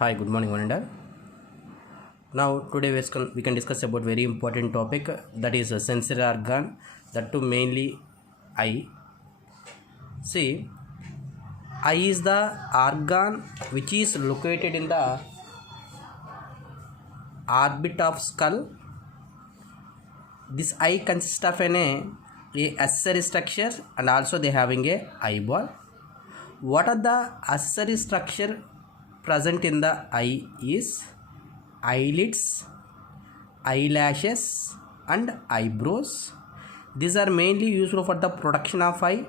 Hi, good morning, one and all. Now, today we can discuss about very important topic, that is a sensory organ, that too mainly eye. See, eye is the organ which is located in the orbit of skull. This eye consists of a accessory structure and also they having a eyeball. What are the accessory structure present in the eye is eyelids, eyelashes and eyebrows. These are mainly useful for the protection of eye,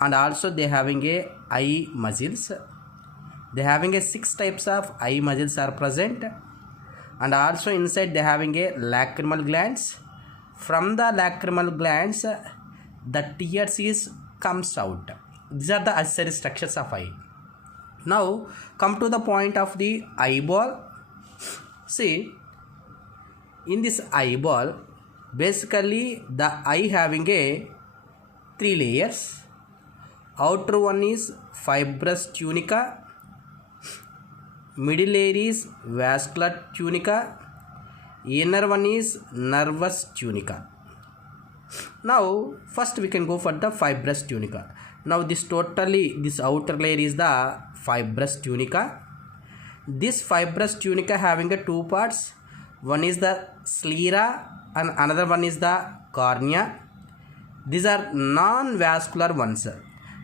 and also they having a eye muscles. They having a 6 types of eye muscles are present, and also inside they having a lacrimal glands. From the lacrimal glands the tears is comes out. These are the accessory structures of eye. Now come to the point of the eyeball. See, in this eyeball, basically the eye having a 3 layers. Outer one is fibrous tunica, middle layer is vascular tunica, inner one is nervous tunica. Now first we can go for the fibrous tunica. Now this outer layer is the fibrous tunica. This fibrous tunica having a 2 parts. One is the sclera and another one is the cornea. These are non-vascular ones.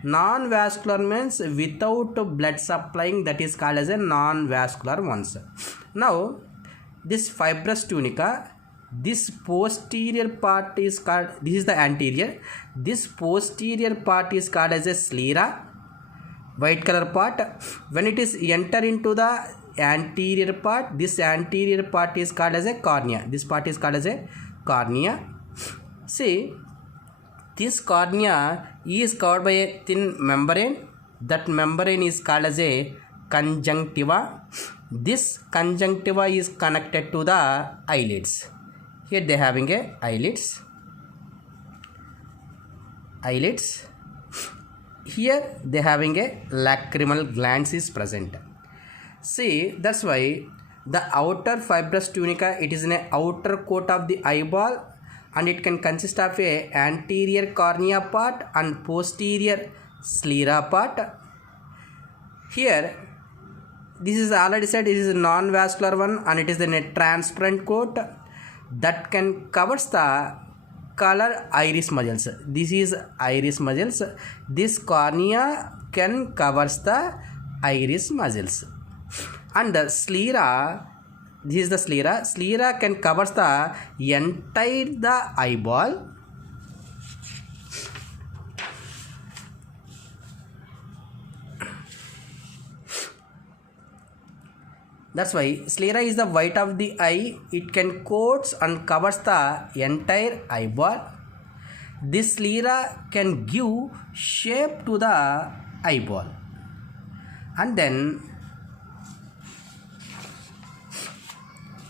Non-vascular means without blood supplying, that is called as a non-vascular ones. Now this fibrous tunica, this posterior part is called, this is the anterior, this posterior part is called as a sclera, white color part. When it is enter into the anterior part, this anterior part is called as a cornea. This part is called as a cornea. See, this cornea is covered by a thin membrane. That membrane is called as a conjunctiva. This conjunctiva is connected to the eyelids. Here they having a eyelids. Here they having a lacrimal glands is present. See, that's why the outer fibrous tunica, it is in a outer coat of the eyeball, and it can consist of a anterior cornea part and posterior sclera part. Here this is already said, it is a non-vascular one, and it is in a transparent coat that can covers the color iris muscles. This is iris muscles. This cornea can covers the iris muscles. And the sclera, this is the sclera. Sclera can covers the entire the eyeball. That's why sclera is the white of the eye. It can coats and covers the entire eyeball. This sclera can give shape to the eyeball. And then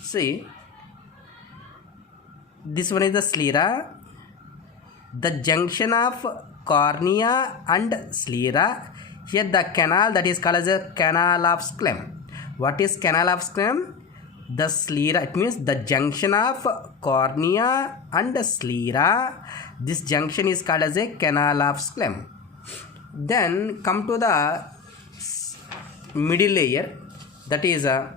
see, this one is the sclera. The junction of cornea and sclera. Here the canal, that is called as a canal of Schlemm. What is canal of Schlemm? The sclera, it means the junction of cornea and sclera. This junction is called as a canal of Schlemm. Then come to the middle layer, that is a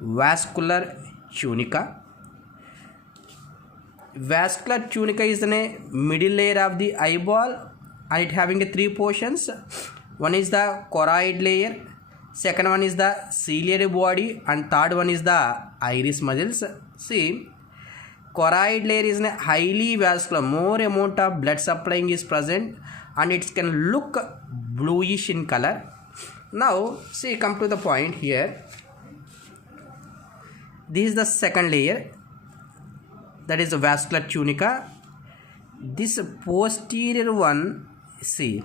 vascular tunica. Vascular tunica is the middle layer of the eyeball, and it having 3 portions. One is the choroid layer, second one is the ciliary body, and third one is the iris muscles. See, choroid layer is a highly vascular, more amount of blood supplying is present, and it can look bluish in color. Now see, come to the point here. This is the second layer, that is the vascular tunica. This posterior one, see,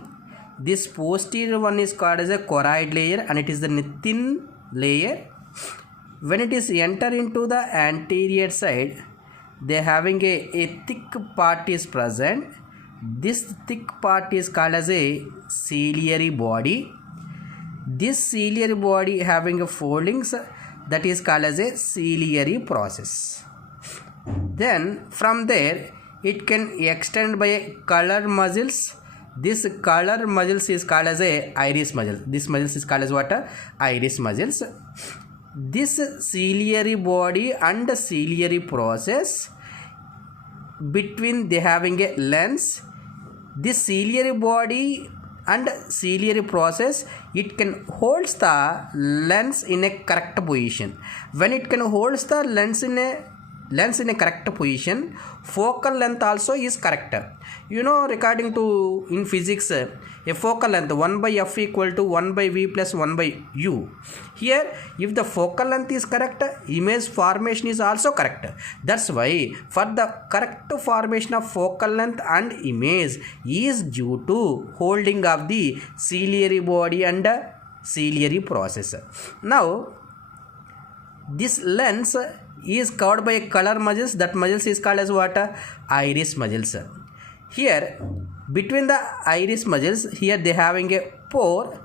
this posterior one is called as a choroid layer, and it is the thin layer. When it is enter into the anterior side, they having a thick part is present. This thick part is called as a ciliary body. this ciliary body having a foldings, that is called as a ciliary process. Then from there it can extend by color muscles. This color muscles is called as a iris muscle. This muscles is called as what? Iris muscles. This ciliary body and ciliary process, between they having a lens. This ciliary body and ciliary process, it can holds the lens in a correct position. When it can holds the lens in a correct position, focal length also is correct. You know, regarding to in physics, a focal length 1 by f equal to 1 by v plus 1 by u. Here, if the focal length is correct, image formation is also correct. That's why for the correct formation of focal length and image is due to holding of the ciliary body and ciliary process. Now, this lens is covered by color muscles. That muscles is called as what? Iris muscles. Here, between the iris muscles, here they having a pore.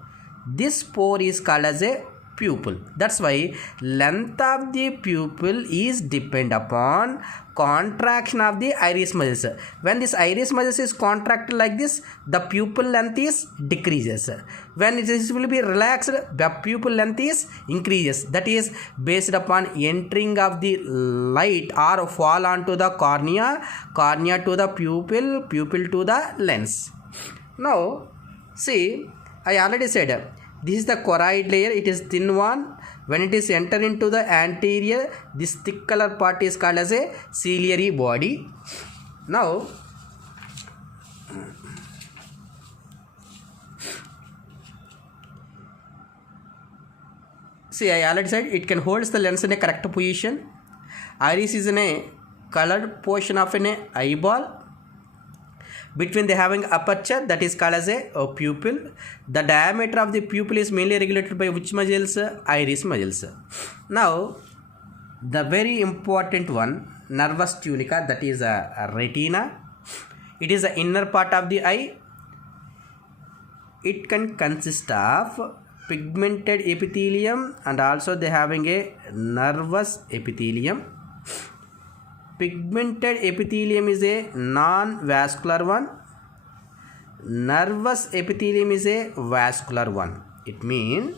This pore is called as a pupil. That's why length of the pupil is depend upon contraction of the iris muscles. When this iris muscles is contracted like this, the pupil length is decreases. When it is will be relaxed, the pupil length is increases. That is based upon entering of the light or fall onto the cornea, cornea to the pupil, pupil to the lens. Now, see, I already said this is the choroid layer. It is thin one. When it is enter into the anterior, this thick color part is called as a ciliary body. Now, see, I already said it can hold the lens in a correct position. Iris is in a colored portion of an eyeball. Between they having aperture, that is called as a pupil. The diameter of the pupil is mainly regulated by which muscles? Iris muscles. Now, the very important one, nervus tunica, that is a retina. It is the inner part of the eye. It can consist of pigmented epithelium and also they having a nervous epithelium. Pigmented epithelium is a non-vascular one. Nervous epithelium is a vascular one. It means,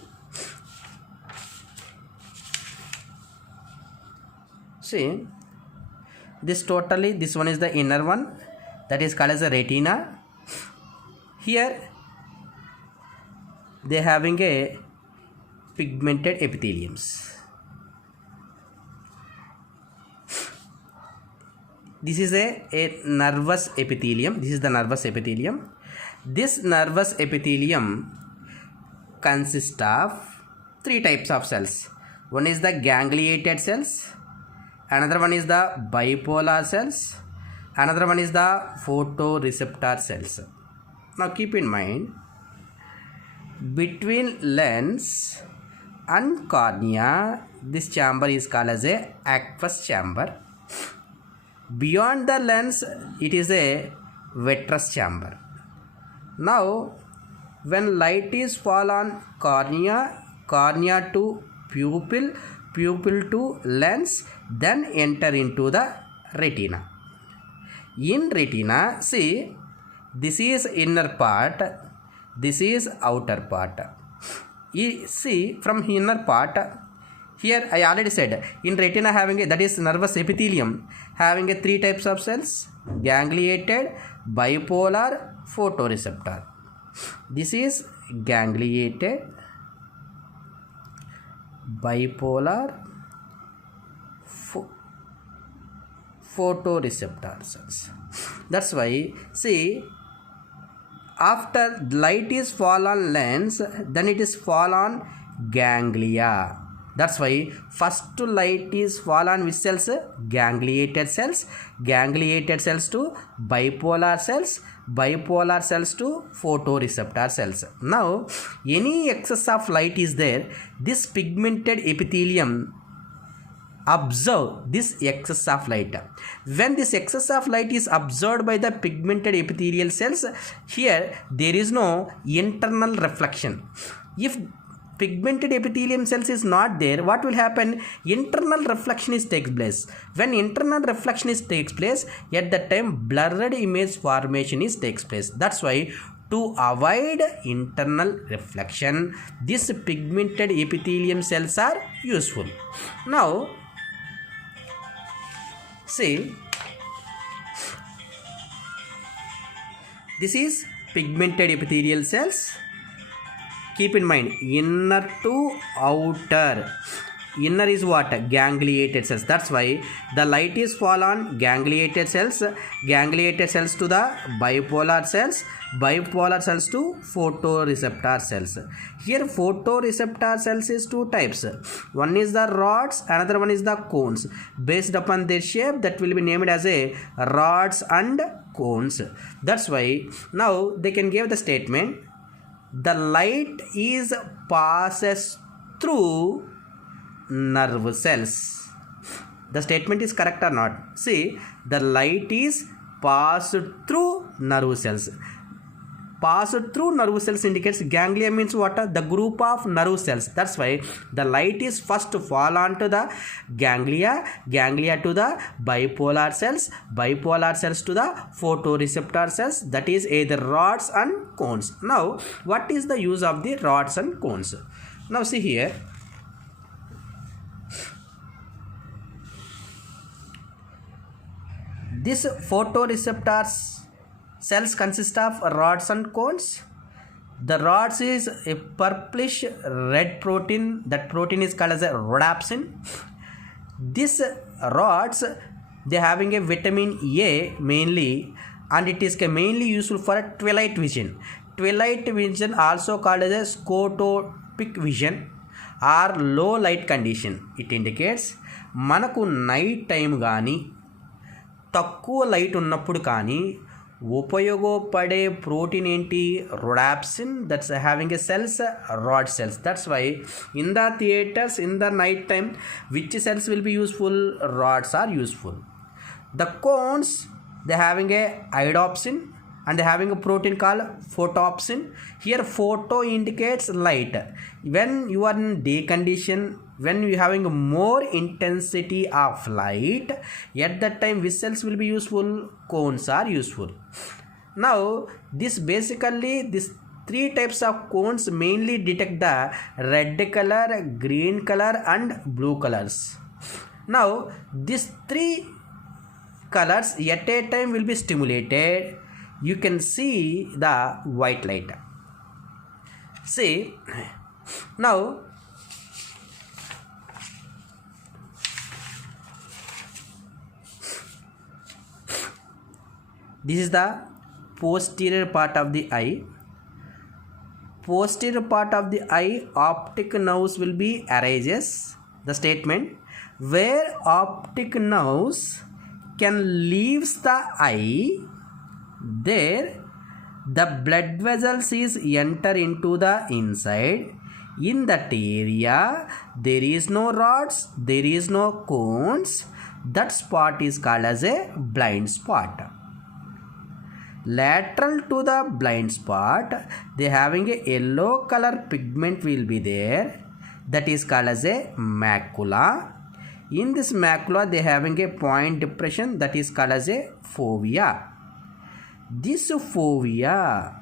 see, this one is the inner one, that is called as a retina. Here they having a pigmented epitheliums. This is a nervous epithelium. This is the nervous epithelium. This nervous epithelium consists of three types of cells. One is the gangliated cells. Another one is the bipolar cells. Another one is the photoreceptor cells. Now keep in mind, between lens and cornea, this chamber is called as a aqueous chamber. Beyond the lens, it is a vitreous chamber. Now, when light is fall on cornea, cornea to pupil, pupil to lens, then enter into the retina. In retina, see, this is inner part, this is outer part. You see, from inner part, here I already said, in retina having a, that is nervous epithelium, having a three types of cells, gangliated, bipolar, photoreceptor. This is gangliated, bipolar, photoreceptor cells. That's why, see, after light is fall on lens, then it is fall on ganglia. That's why first light is fall on which cells? Gangliated cells. Gangliated cells to bipolar cells. Bipolar cells to photoreceptor cells. Now, any excess of light is there, this pigmented epithelium observe this excess of light. When this excess of light is absorbed by the pigmented epithelial cells, here there is no internal reflection. If pigmented epithelium cells is not there, what will happen? Internal reflection is takes place. When internal reflection is takes place, at that time blurred image formation is takes place. That's why to avoid internal reflection, these pigmented epithelium cells are useful. Now, see, this is pigmented epithelial cells. Keep in mind, inner to outer. Inner is what? Gangliated cells. That's why the light is fall on gangliated cells. Gangliated cells to the bipolar cells. Bipolar cells to photoreceptor cells. Here photoreceptor cells is two types. One is the rods, another one is the cones. Based upon their shape, that will be named as a rods and cones. That's why now they can give the statement, the light is passes through nerve cells. The statement is correct or not? See, the light is passed through nerve cells. Passed through nerve cells indicates ganglia means what? The group of nerve cells. That's why the light is first fall onto the ganglia, ganglia to the bipolar cells, bipolar cells to the photoreceptor cells. That is either rods and cones. Now, what is the use of the rods and cones? Now see here. This photoreceptors cells consist of rods and cones. The rods is a purplish red protein. That protein is called as a rhodopsin. These rods, they having a vitamin A mainly, and it is mainly useful for twilight vision. Twilight vision also called as a scotopic vision or low light condition. It indicates మనకు night time కానీ తక్కువ light ఉన్నప్పుడు కానీ ఉపయోగపడే protein ఏంటి? rhodopsin. That's having a cells, rod cells. That's why in the theaters in the night time, which cells will be useful? Rods are useful. The cones, they having a iodopsin and they having a protein called photopsin. Here photo indicates light. When you are in day condition, when you having more intensity of light, at that time which cells will be useful? Cones are useful. Now this basically this three types of cones mainly detect the red color, green color and blue colors. Now these three colors at a time will be stimulated. You can see the white light. See, now this is the posterior part of the eye. Posterior part of the eye, optic nerves will be arises. The statement, where optic nerves can leaves the eye, there the blood vessels is enter into the inside. In that area there is no rods, there is no cones. That spot is called as a blind spot. Lateral to the blind spot, they having a yellow color pigment will be there. That is called as a macula. In this macula they having a point depression, that is called as a fovea. This fovea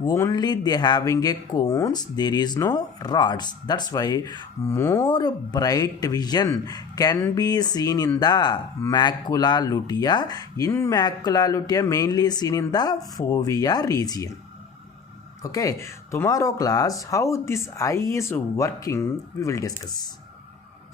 only they having a cones, there is no rods. That's why more bright vision can be seen in the macula lutea. In macula lutea mainly seen in the fovea region. Okay, tomorrow class how this eye is working we will discuss.